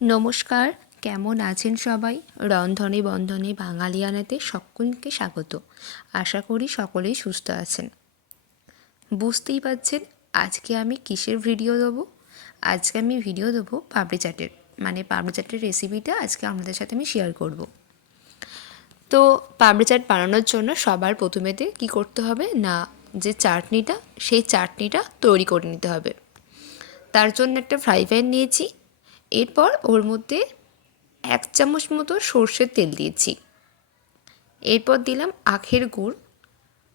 নমস্কার, কেমন আছেন সবাই? রন্ধনে বন্ধনে বাঙালিয়ানাতে সকলকে স্বাগত। আশা করি সকলেই সুস্থ আছেন। বুঝতেই পারছেন আজকে আমি কিসের ভিডিও দেবো। আজকে আমি ভিডিও দেবো পাপড়ি চাটের, পাপড়ি চাটের রেসিপিটা আজকে আপনাদের সাথে আমি শেয়ার করব। তো পাপড়ি চাট বানানোর জন্য সবার প্রথমেতে কি করতে হবে না, যে চাটনিটা সেই চাটনিটা তৈরি করে নিতে হবে। তার জন্য একটা ফ্রাই প্যান নিয়েছি। এরপর ওর মধ্যে 1 চামচ মতো সর্ষের তেল দিয়েছি। এরপর দিলাম আখের গুড়।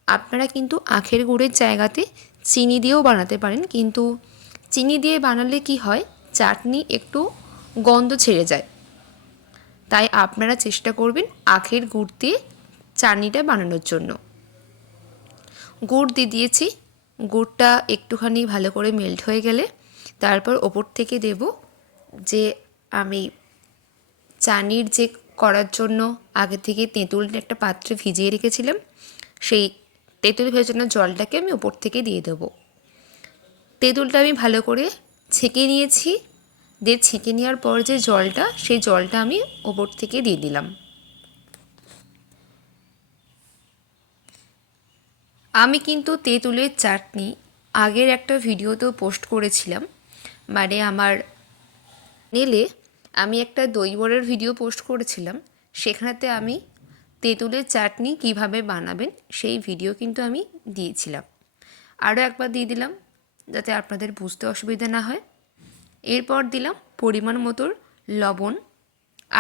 আপনারা কিন্তু আখের গুড়ের জায়গাতে চিনি দিয়েও বানাতে পারেন, কিন্তু চিনি দিয়ে বানালে কি হয়, চাটনি একটু গন্ধ ছেড়ে যায়। তাই আপনারা চেষ্টা করবেন আখের গুড় দিয়ে চাটনিটা বানানোর জন্য। গুড় দিয়ে দিয়েছি। গুড়টা একটুখানি ভালো করে মেল্ট হয়ে গেলে তারপর ওপর থেকে দেব যে আমি চাটনির যে করার জন্য আগে থেকে তেঁতুল একটা পাত্রে ভিজিয়ে রেখেছিলাম, সেই তেঁতুল ভেজানো জলটাকে আমি ওপর থেকে দিয়ে দেবো। তেঁতুলটা আমি ভালো করে ছেঁকে নিয়েছি। দিয়ে ছেঁকে নেওয়ার পর যে জলটা, সেই জলটা আমি ওপর থেকে দিয়ে দিলাম। আমি কিন্তু তেঁতুলের চাটনি আগের একটা ভিডিওতেও পোস্ট করেছিলাম, আমার চ্যানেলে আমি একটা দই বড়ার ভিডিও পোস্ট করেছিলাম। সেখানেতে আমি তেঁতুলের চাটনি কিভাবে বানাবেন সেই ভিডিও কিন্তু আমি দিয়েছিলাম। আরও একবার দিয়ে দিলাম যাতে আপনাদের বুঝতে অসুবিধা না হয়। এরপর দিলাম পরিমাণ মতো লবণ,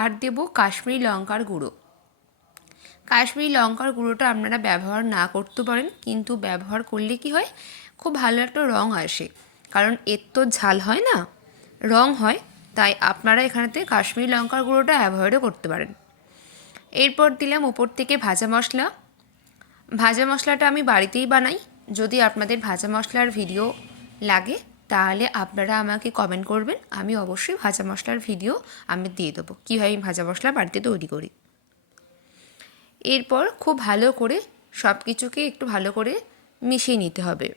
আর দেব কাশ্মীরি লঙ্কার গুঁড়ো। কাশ্মীরি লঙ্কার গুঁড়োটা আপনারা ব্যবহার না করতে পারেন, কিন্তু ব্যবহার করলে কি হয়, খুব ভালো একটা রঙ আসে। কারণ এর তো ঝাল হয় না, রঙ হয়। তাই আপনারা এখানেতে কাশ্মীরি লঙ্কার গুঁড়োটা অ্যাভয়েডও করতে পারেন। এরপর দিলাম উপর থেকে ভাজা মশলা। ভাজা মশলাটা আমি বাড়িতেই বানাই। যদি আপনাদের ভাজা মশলার ভিডিও লাগে তাহলে আপনারা আমাকে কমেন্ট করবেন, আমি অবশ্যই ভাজা মশলার ভিডিও আমি দিয়ে দেবো কীভাবে আমি ভাজা মশলা বাড়িতে তৈরি করি। এরপর খুব ভালো করে সব কিছুকে একটু ভালো করে মিশিয়ে নিতে হবে।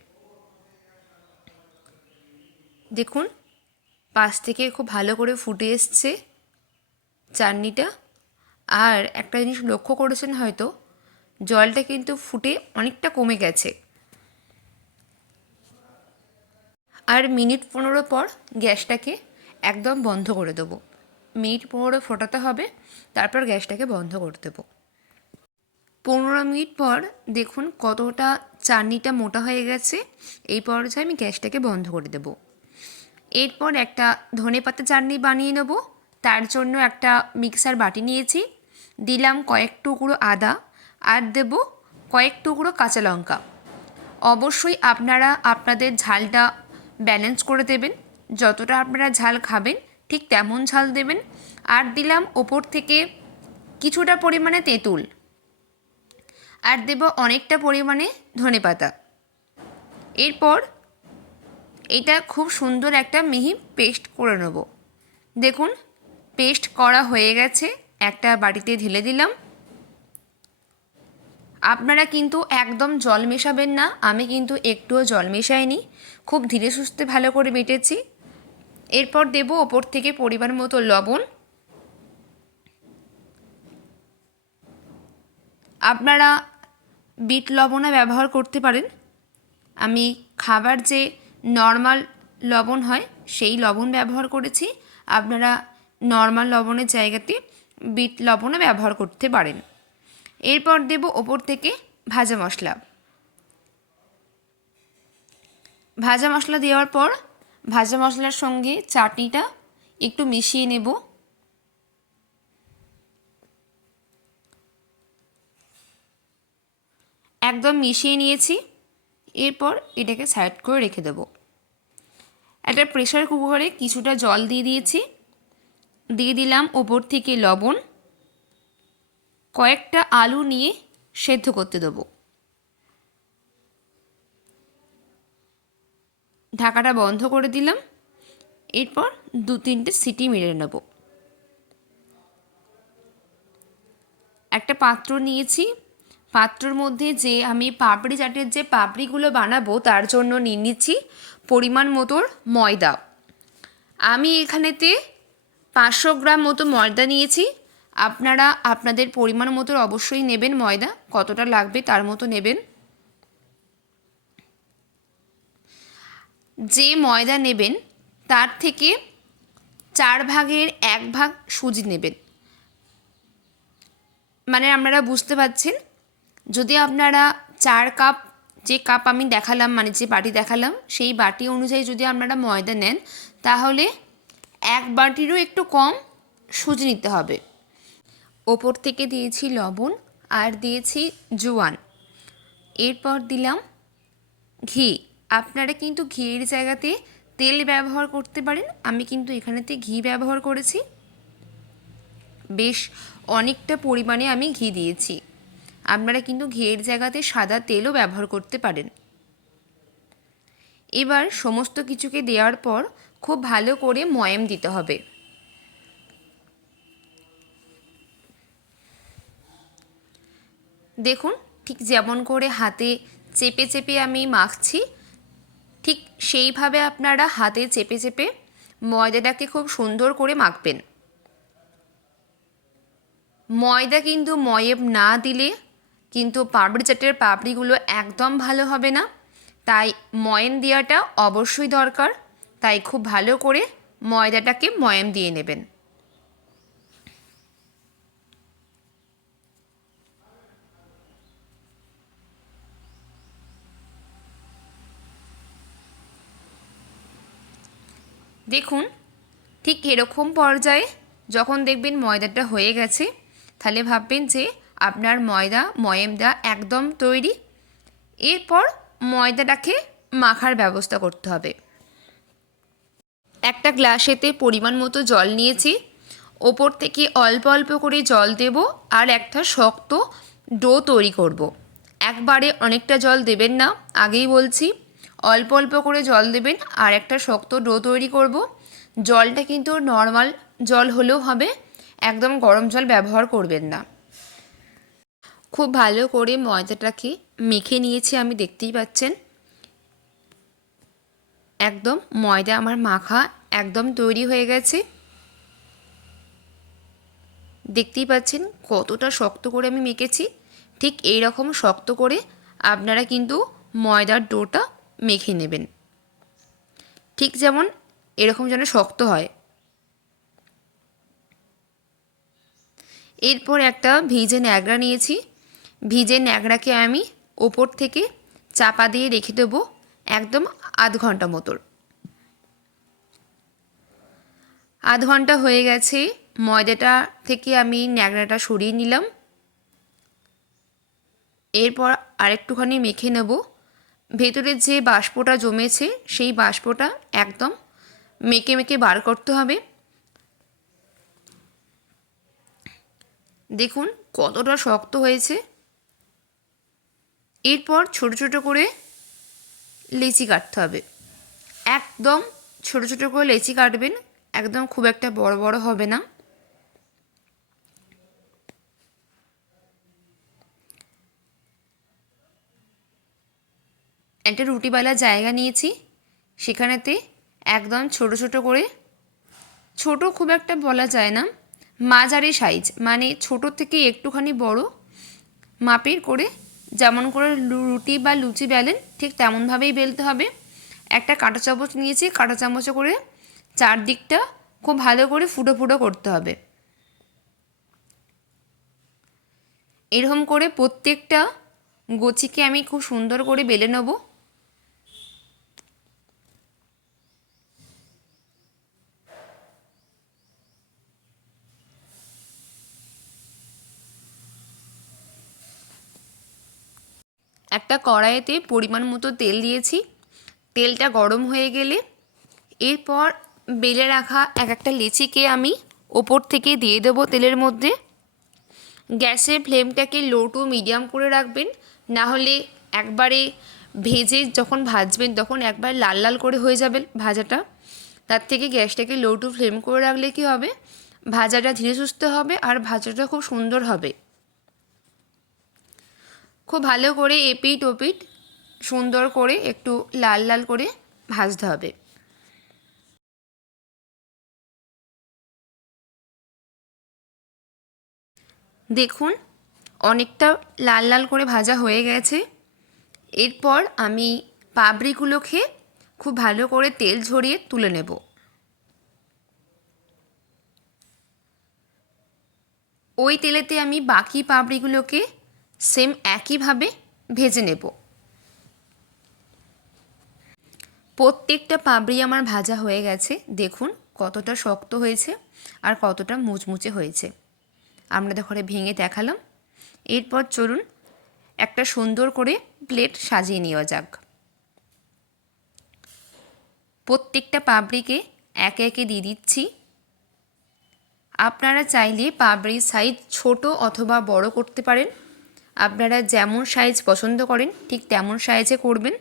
দেখুন পাশ থেকে খুব ভালো করে ফুটে এসছে চাটনিটা। আর একটা জিনিস লক্ষ্য করেছেন হয়তো, জলটা কিন্তু ফুটে অনেকটা কমে গেছে। আর মিনিট 15 পর গ্যাসটাকে একদম বন্ধ করে দেবো। মিনিট 15 ফোটাতে হবে, তারপর গ্যাসটাকে বন্ধ করে দেবো। 15 মিনিট পর দেখুন কতটা চাটনিটা মোটা হয়ে গেছে। এই পর্যায়ে আমি গ্যাসটাকে বন্ধ করে দেবো। এরপর একটা ধনেপাতা চাটনি বানিয়ে নেব। তার জন্য একটা মিক্সার বাটি নিয়েছি। দিলাম কয়েক টুকরো আদা, আর দেব কয়েক টুকরো কাঁচা লঙ্কা। অবশ্যই আপনারা আপনাদের ঝালটা ব্যালেন্স করে দেবেন। যতটা আপনারা ঝাল খাবেন ঠিক তেমন ঝাল দেবেন। আর দিলাম ওপর থেকে কিছুটা পরিমাণে তেঁতুল, আর দেব অনেকটা পরিমাণে ধনেপাতা। এরপর এটা খুব সুন্দর একটা মিহি পেস্ট করে নেব। দেখুন পেস্ট করা হয়ে গেছে, একটা বাটিতে ঢেলে দিলাম। আপনারা কিন্তু একদম জল মেশাবেন না, আমি কিন্তু একটুও জল মেশাইনি, খুব ধীরে সুস্থে ভালো করে বেটেছি। এরপর দেব ওপর থেকে পরিমাণ মতো লবণ। আপনারা বিট লবণও ব্যবহার করতে পারেন। আমি খাবার যে নর্মাল লবণ হয় সেই লবণ ব্যবহার করেছি। আপনারা নর্মাল লবণের জায়গাতে বিট লবণও ব্যবহার করতে পারেন। এরপর দেব ওপর থেকে ভাজা মশলা। ভাজা মশলা দেওয়ার পর ভাজা মশলার সঙ্গে চাটনিটা একটু মিশিয়ে নেব। একদম মিশিয়ে নিয়েছি। এরপর এটাকে সাইড করে রেখে দেব। একটা প্রেসার কুকারে কিছুটা জল দিয়ে দিয়েছি। দিয়ে দিলাম ওপর থেকে লবণ। কয়েকটা আলু নিয়ে সেদ্ধ করতে দেবো। ঢাকাটা বন্ধ করে দিলাম। এরপর 2-3টে সিটি মেরে নেব। একটা পাত্র নিয়েছি। পাত্রর মধ্যে যে আমি পাপড়ি চাটের যে পাপড়িগুলো বানাবো তার জন্য নিয়ে নিচ্ছি পরিমাণ মতো ময়দা। আমি এখানেতে 500 গ্রাম মতো ময়দা নিয়েছি। আপনারা আপনাদের পরিমাণ মতো অবশ্যই নেবেন ময়দা, কতটা লাগবে তার মতো নেবেন। যে ময়দা নেবেন তার থেকে 4 ভাগের 1 ভাগ সুজি নেবেন। মানে আপনারা বুঝতে পারছেন, যদি আপনারা 4 কাপ, যে কাপ আমি দেখালাম মানে যে বাটি দেখালাম সেই বাটি অনুযায়ী যদি আপনারা ময়দা নেন, তাহলে 1 বাটিরও একটু কম সুজি নিতে হবে। ওপর থেকে দিয়েছি লবণ আর দিয়েছি জোয়ান। এরপর দিলাম ঘি। আপনারা কিন্তু ঘিয়ের জায়গাতে তেল ব্যবহার করতে পারেন, আমি কিন্তু এখানেতে ঘি ব্যবহার করেছি। বেশ অনেকটা পরিমাণে আমি ঘি দিয়েছি। আপনারা কিন্তু ঘিয়ের জায়গাতে সাদা তেলও ব্যবহার করতে পারেন। এবার সমস্ত কিছুকে দেওয়ার পর খুব ভালো করে ময়াম দিতে হবে। দেখুন, ঠিক যেমন করে হাতে চেপে চেপে আমি মাখছি, ঠিক সেইভাবে আপনারা হাতে চেপে চেপে ময়দাটাকে খুব সুন্দর করে মাখবেন। ময়দা কিন্তু ময়েম না দিলে কিন্তু পাপড়ি চাটের পাপড়িগুলো একদম ভালো হবে না, তাই ময়াম দেওয়াটা অবশ্যই দরকার। তাই খুব ভালো করে ময়দাটাকে ময়াম দিয়ে নেবেন। দেখুন, ঠিক এরকম পর্যায়ে যখন দেখবেন ময়দাটা হয়ে গেছে, তাহলে ভাববেন যে আপনার ময়ামটা একদম তৈরি। এরপর ময়দাটাকে মাখার ব্যবস্থা করতে হবে। একটা গ্লাসেতে পরিমাণ মতো জল নিয়েছি, ওপর থেকে অল্প অল্প করে জল দেব আর একটা শক্ত ডো তৈরি করব। একবারে অনেকটা জল দেবেন না, আগেই বলছি, অল্প অল্প করে জল দেবেন আর একটা শক্ত ডো তৈরি করব। জলটা কিন্তু নর্মাল জল হলেও হবে, একদম গরম জল ব্যবহার করবেন না। খুব ভালো করে ময়দাটাকে মেখে নিয়েছি আমি, দেখতেই পাচ্ছেন। একদম ময়দা আমার মাখা একদম তৈরি হয়ে গেছে। দেখতেই পাচ্ছেন কতটা শক্ত করে আমি মেখেছি। ঠিক এই রকম শক্ত করে আপনারা কিন্তু ময়দার ডোটা মেখে নেবেন, ঠিক যেমন এরকম যেন শক্ত হয়। এরপর একটা ভিজে ন্যাকড়া নিয়েছি। ভিজে ন্যাকড়াকে আমি ওপর থেকে চাপা দিয়ে রেখে দেবো একদম আধ ঘন্টা মতো। আধ ঘন্টা হয়ে গেছে, ময়দাটা থেকে আমি ন্যাকড়াটা সরিয়ে নিলাম। এরপর আরেকটুখানি মেখে নেব। ভেতরের যে বাষ্পটা জমেছে সেই বাষ্পটা একদম মেখে মেখে বার করতে হবে। দেখুন কতটা শক্ত হয়েছে। এরপর ছোট ছোট করে লেচি কাটতে হবে। একদম ছোট ছোট করে লেচি কাটবেন, একদম খুব একটা বড় বড় হবে না। একটা রুটিওয়ালা জায়গা নিয়েছি, সেখানেতে একদম ছোট ছোট করে, ছোট খুব একটা বলা যায় না, মাঝারি সাইজ মানে ছোট থেকে একটুখানি বড় মাপের করে, যেমন করে রুটি বা লুচি বেলেন ঠিক তেমনভাবেই বেলতে হবে। একটা কাঁটা চামচ নিয়েছি, কাঁটা চামচে করে চারদিকটা খুব ভালো করে ফুটো ফুটো করতে হবে। এরকম করে প্রত্যেকটা গোছিকে আমি খুব সুন্দর করে বেলে নেব। একটা কড়াইতে পরিমাণ মতো তেল দিয়েছি, তেলটা গরম হয়ে গেলে এরপর বেলে রাখা এক একটা লেচিকে আমি ওপর থেকে দিয়ে দেবো তেলের মধ্যে। গ্যাসের ফ্লেমটাকে লো টু মিডিয়াম করে রাখবেন, না হলে একবারে ভেজে যখন ভাজবেন তখন একবার লাল লাল করে হয়ে যাবে ভাজাটা। তার থেকে গ্যাসটাকে লো টু ফ্লেম করে রাখলে কী হবে, ভাজাটা ধীরে সুস্থে হবে আর ভাজাটা খুব সুন্দর হবে। খুব ভালো করে এপিট ওপিট সুন্দর করে একটু লাল লাল করে ভাজতে হবে। দেখুন অনেকটা লাল লাল করে ভাজা হয়ে গেছে। এরপর আমি পাপড়িগুলোকে খুব ভালো করে তেল ঝরিয়ে তুলে নেব। ওই তেলেতে আমি বাকি পাপড়িগুলোকে সেম একইভাবে ভেজে নেব। প্রত্যেকটা পাপড়ি আমার ভাজা হয়ে গেছে। দেখুন কতটা শক্ত হয়েছে আর কতটা মুচমুচে হয়েছে। আপনাদের ঘরে ভেঙে দেখালাম। এরপর চলুন একটা সুন্দর করে প্লেট সাজিয়ে নেওয়া যাক। প্রত্যেকটা পাপড়িকে একে একে দিয়ে দিচ্ছি। আপনারা চাইলে পাপড়ির সাইজ ছোট অথবা বড় করতে পারেন। আপনারা যেমন সাইজ পছন্দ করেন ঠিক তেমন সাইজে করবেন।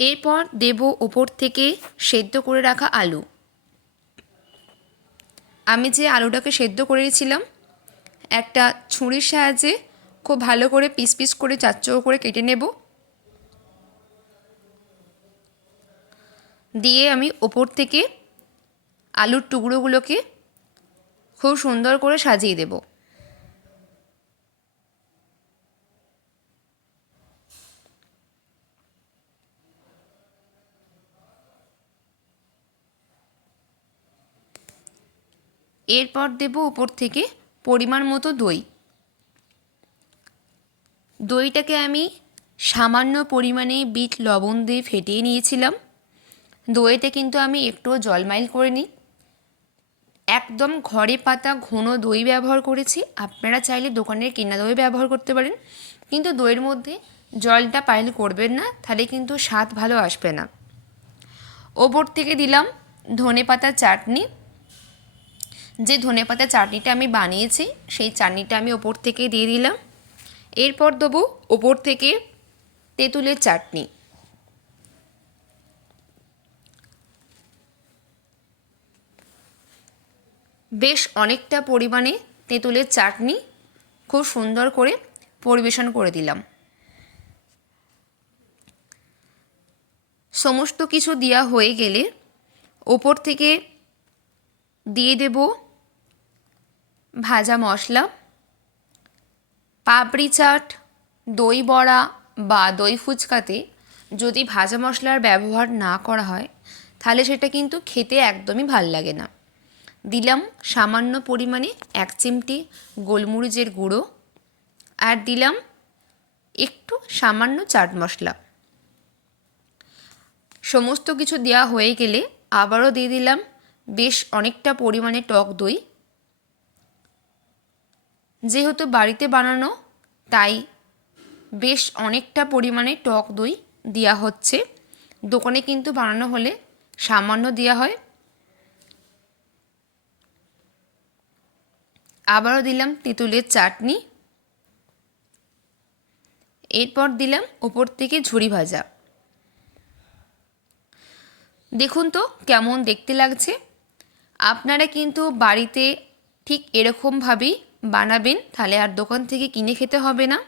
এরপর দেব ওপর থেকে সেদ্ধ করে রাখা আলু। আমি যে আলুটাকে সেদ্ধ করেছিলাম একটা ছুরির সাহায্যে খুব ভালো করে পিস পিস করে চারচৌকো করে কেটে নেব। দিয়ে আমি ওপর থেকে আলুর টুকরোগুলোকে খুব সুন্দর করে সাজিয়ে দেব। এরপর দেব উপর থেকে পরিমাণ মতো দই। দইটাকে আমি সামান্য পরিমাণে বিট লবণ দিয়ে ফেটিয়ে নিয়েছিলাম। দইতে কিন্তু আমি একটুও জলমাইল করিনি, একদম ঘরে পাতা ঘন দই ব্যবহার করেছি। আপনারা চাইলে দোকানের কেনা দই ব্যবহার করতে পারেন, কিন্তু দইয়ের মধ্যে জলটা পাইল করবেন না, তাহলে কিন্তু স্বাদ ভালো আসবে না। ওপর থেকে দিলাম ধনেপাতা চাটনি। যে ধনেপাতা চাটনিটা আমি বানিয়েছি সেই চাটনিটা আমি ওপর থেকে দিয়ে দিলাম। এরপর দেবো ওপর থেকে তেঁতুলের চাটনি। বেশ অনেকটা পরিমাণে তেঁতুলের চাটনি খুব সুন্দর করে পরিবেশন করে দিলাম। সমস্ত কিছু দেওয়া হয়ে গেলে ওপর থেকে দিয়ে দেব ভাজা মশলা। পাপড়ি চাট, দই বড়া বা দই ফুচকাতে যদি ভাজা মশলার ব্যবহার না করা হয় তাহলে সেটা কিন্তু খেতে একদমই ভাল লাগে না। দিলাম সামান্য পরিমাণে 1 চিমটি গোলমরিচের গুঁড়ো, আর দিলাম একটু সামান্য চাট মশলা। সমস্ত কিছু দেওয়া হয়ে গেলে আবারও দিয়ে দিলাম বেশ অনেকটা পরিমাণে টক দই। যেহেতু বাড়িতে বানানো তাই বেশ অনেকটা পরিমাণে টক দই দেওয়া হচ্ছে। দোকানে কিন্তু বানানো হলে সামান্য দেওয়া হয়। আবারও দিলাম তেঁতুলের চাটনি। এরপর দিলাম ওপর থেকে ঝুরি ভাজা। দেখুন তো কেমন দেখতে লাগছে। আপনারা কিন্তু বাড়িতে ঠিক এরকমভাবেই বানাবেন, তাহলে আর দোকান থেকে কিনে খেতে হবে না।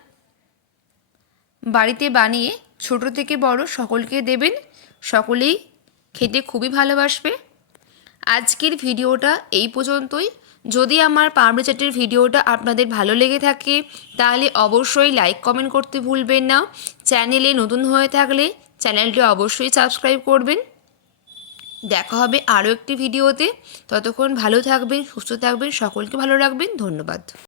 বাড়িতে বানিয়ে ছোট থেকে বড় সকলকে দেবেন, সকলেই খেতে খুবই ভালোবাসবে। আজকের ভিডিওটা এই পর্যন্তই। যদি আমার পাপড়ি চাটের ভিডিওটা আপনাদের ভালো লেগে থাকে তাহলে অবশ্যই লাইক কমেন্ট করতে ভুলবেন না। চ্যানেলে নতুন হয়ে থাকলে চ্যানেলটি অবশ্যই সাবস্ক্রাইব করবেন। দেখা হবে আরও একটি ভিডিওতে। ততক্ষণ ভালো থাকবেন, সুস্থ থাকবেন, সকলকে ভালো রাখবেন। ধন্যবাদ।